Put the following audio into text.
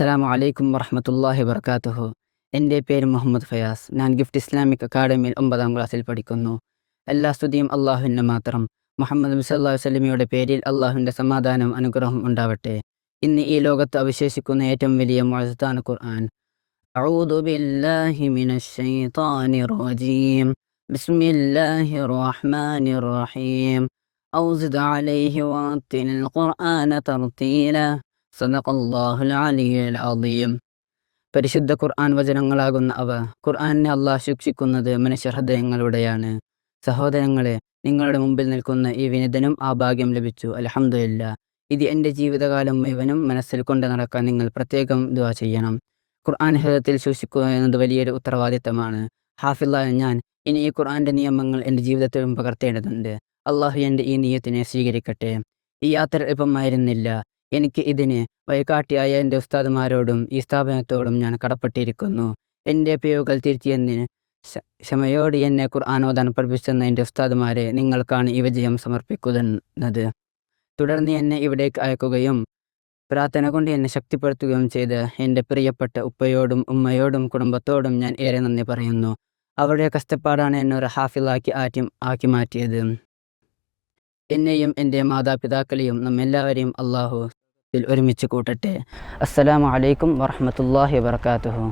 അസ്സലാമു അലൈക്കും വറഹ്മത്തുള്ളാഹി വബർക്കാത്തുഹു. എൻ്റെ പേര് മുഹമ്മദ് ഫയാസ്. ഞാൻ ഗിഫ്റ്റ് ഇസ്ലാമിക് അക്കാഡമിയിൽ 9ാം ക്ലാസ്സിൽ പഠിക്കുന്നു. എല്ലാ സ്തുതിയും അള്ളാഹുവിന് മാത്രം. മുഹമ്മദ് നബി സല്ലല്ലാഹു അലൈഹി വസല്ലമയുടെ പേരിൽ അള്ളാഹുവിൻ്റെ സമാധാനവും അനുഗ്രഹവും ഉണ്ടാവട്ടെ. ഇന്ന് ഈ ലോകത്ത് അവശേഷിക്കുന്ന ഏറ്റവും വലിയ മുഅ്ജിസാണ് ഖുർആൻ. അഊദു ബില്ലാഹി മിനശ് ശൈത്വാനിർ റജീം. ബിസ്മില്ലാഹിർ റഹ്മാനിർ റഹീം. ഔസിദ് അലൈഹി വറത്തിലിൽ ഖുർആന തർത്തീല. സദഖല്ലാഹുൽ അലിയ്യുൽ അദീം. പരിശുദ്ധ ഖുർആൻ വചനങ്ങളാകുന്ന അവ ഖുർആനെ അള്ളാഹ് ശിക്ഷിക്കുന്നത് മനുഷ്യഹൃദയങ്ങളുടെയാണ്. സഹോദരങ്ങളെ, നിങ്ങളുടെ മുമ്പിൽ നിൽക്കുന്ന ഈ വിനിതനും ആ ഭാഗ്യം ലഭിച്ചു. അൽഹംദുലില്ലാ. ഇത് എൻ്റെ ജീവിതകാലം മുഴുവനും മനസ്സിൽ കൊണ്ട് നടക്കാൻ നിങ്ങൾ പ്രത്യേകം ദുആ ചെയ്യണം. ഖുർആൻ ഹൃദയത്തിൽ സൂക്ഷിക്കുക എന്നത് വലിയൊരു ഉത്തരവാദിത്തമാണ്. ഹാഫിളായ ഞാൻ ഇനി ഈ ഖുർആന്റെ നിയമങ്ങൾ എൻ്റെ ജീവിതത്തിലും പകർത്തേണ്ടതുണ്ട്. അള്ളാഹു എൻ്റെ ഈ നിയ്യത്തിനെ സ്വീകരിക്കട്ടെ. ഈ യാത്ര എളുപ്പമായിരുന്നില്ല. എനിക്ക് ഇതിന് വഴികാട്ടിയായ എൻ്റെ ഉസ്താദുമാരോടും ഈ സ്ഥാപനത്തോടും ഞാൻ കടപ്പെട്ടിരിക്കുന്നു. എൻ്റെ പിഴവുകൾ തിരുത്തിയതിന് ക്ഷമയോട് എന്നെ ഖുർആൻ ഓതാൻ പഠിപ്പിച്ചെന്ന എൻ്റെ ഉസ്താദുമാരെ, നിങ്ങൾക്കാണ് ഈ വിജയം സമർപ്പിക്കുന്നത്. തുടർന്ന് എന്നെ ഇവിടേക്ക് അയക്കുകയും പ്രാർത്ഥന കൊണ്ട് എന്നെ ശക്തിപ്പെടുത്തുകയും ചെയ്ത എൻ്റെ പ്രിയപ്പെട്ട ഉപ്പയോടും ഉമ്മയോടും കുടുംബത്തോടും ഞാൻ ഏറെ നന്ദി പറയുന്നു. അവരുടെ കഷ്ടപ്പാടാണ് എന്നെ ഒരു ആക്കി മാറ്റിയത്. എന്നെയും എൻ്റെ മാതാപിതാക്കളെയും നമ്മെല്ലാവരെയും അള്ളാഹു ഒരുമിച്ച് കൂട്ടട്ടെ. അസ്സലാമു അലൈക്കും വറഹ്മത്തുള്ളാഹി വബർക്കാത്തുഹു.